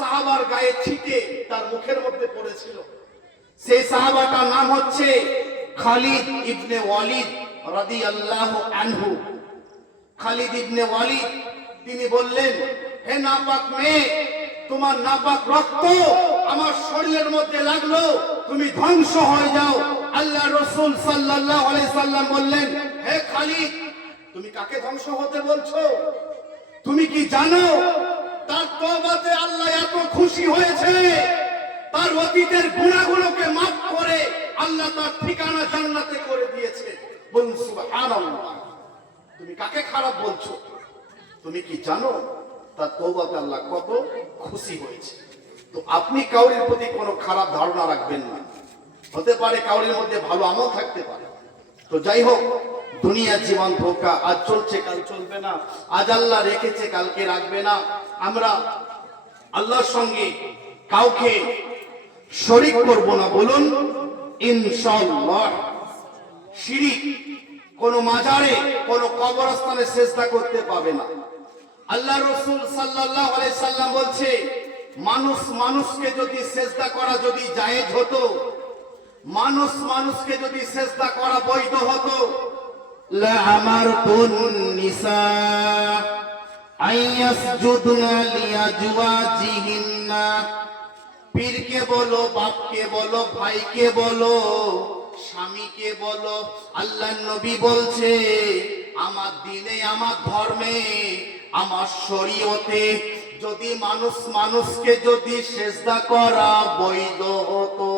সাহাবার গায়ে ছিটে তার মুখের মধ্যে পড়েছিল। সেই সাহাবাটার নাম হচ্ছে খালিদ ইবনে ওয়ালিদ রাদিয়াল্লাহু আনহু। খালিদ ইবনে ওয়ালিদ তিনি বললেন, হে নাপাক মেয়ে, তোমার নাপাক রক্ত আমার শরীরের মধ্যে লাগলো, তুমি ধ্বংস হয়ে যাও। আল্লাহ রাসূল সাল্লাল্লাহু আলাইহি সাল্লাম বললেন, হে খালিদ, তুমি কাকে ধ্বংস হতে বলছো? তুমি কি জানো তার তওবাতে আল্লাহ এত খুশি হয়েছে, তার অতীতের গুনাহগুলোকে মাফ করে আল্লাহ তার ঠিকানা জান্নাতে করে দিয়েছে। বলুন সুবহানাল্লাহ। তুমি কাকে খারাপ বলছো? তুমি কি জানো তার তওবাতে আল্লাহ কত খুশি হয়েছে? তো আপনি কাউরির প্রতি কোনো খারাপ ধারণা রাখবেন না। হতে পারে কাউরির মধ্যে ভালো আমল থাকতে পারে। তো যাই হোক, দুনিয়ার জীবন ধোঁকা, আজ চলছে কাল চলবে না, আজ আল্লাহ রেখেছে কালকে রাখবে না। আমরা আল্লাহর সঙ্গে কাউকে শরীক করব না, বলুন ইনশাআল্লাহ। শিরিক কোন মাজারে, কোন কবরস্থানে সিজদা করতে পাবে না। আল্লাহ রাসূল সাল্লাল্লাহু আলাইহি সাল্লাম বলছে, মানুষ মানুষকে যদি সিজদা করা যদি জায়েজ হতো, মানুষ মানুষকে যদি সিজদা করা বৈধ হতো, লা আমারতুন নিসা আইয়াসজুদনা লিআজওয়াজিহিন্না। পীরকে বলো, বাপকে বলো, ভাইকে বলো, স্বামীকে বলো, আল্লাহর নবী বলছে, আমার দ্বীনে, আমার ধর্মে, আমার শরীয়তে যদি মানুষ মানুষকে যদি সিজদা করা বৈধ হতো,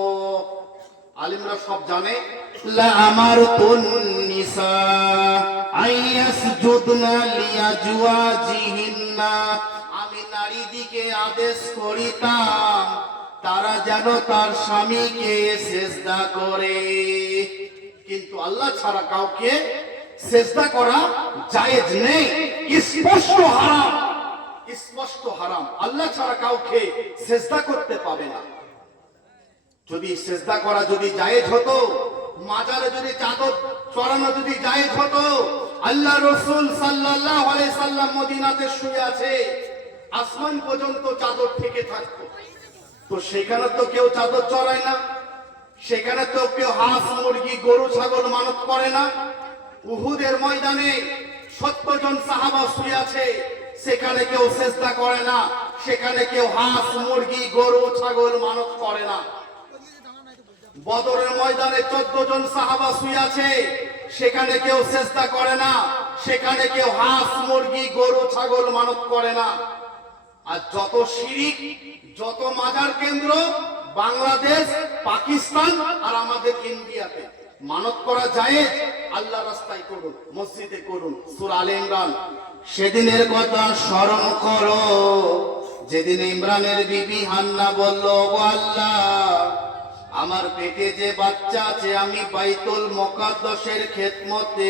আলেমরা সব জানে, লা আমারতুন নিসা আইয়াসজুদনা লিআজওয়াজিহিন্না, আমি নারীদিকে আদেশ করিতাম তারা যেন তার স্বামীকে সিজদা করে। কিন্তু আল্লাহ ছাড়া কাউকে সিজদা করা জায়েজ নেই, স্পষ্ট হারাম, স্পষ্ট হারাম। আল্লাহ ছাড়া কাউকে সিজদা করতে পাবে না। যদি সিজদা করা যদি জায়েজ হতো, মাজারে যদি চাদর চড়ানো যদি জায়েজ হতো, আল্লাহ রাসূল সাল্লাল্লাহু আলাইহি সাল্লাম মদিনাতে শুয়ে আছে, আসমান পর্যন্ত চাদর থেকে থাকতো। তো সেখানে তো কেউ চাদর চড়ায় না, সেখানে তো কেউ হাঁস মুরগি গরু ছাগল মানত করে না। উহুদের ময়দানে 70 জন সাহাবা শুয়ে আছে, সেখানে কেউ সিজদা করে না, সেখানে কেউ হাঁস মুরগি গরু ছাগল মানত করে না। বদরের ময়দানে 14 জন সাহাবা শুয়ে আছে, সেখানে কেউ সিজদা করে না, সেখানে কেউ হাঁস মুরগি গরু ছাগল মানত করে না। আর যত শিরিক, যত মাজার কেন্দ্র বাংলাদেশ, পাকিস্তান আর আমাদের ইন্ডিয়াতে মানত করা জায়েজ, আল্লাহ রাস্তায় করুন, মসজিদে করুন। সূরা আলে ইমরান। সেদিনের কথা স্মরণ করো যেদিন ইমরানের বিবি হান্না বলল, ও আল্লাহ, আমার পেটে যে বাচ্চা আছে আমি বাইতুল মুকাদ্দাসের খেদমতে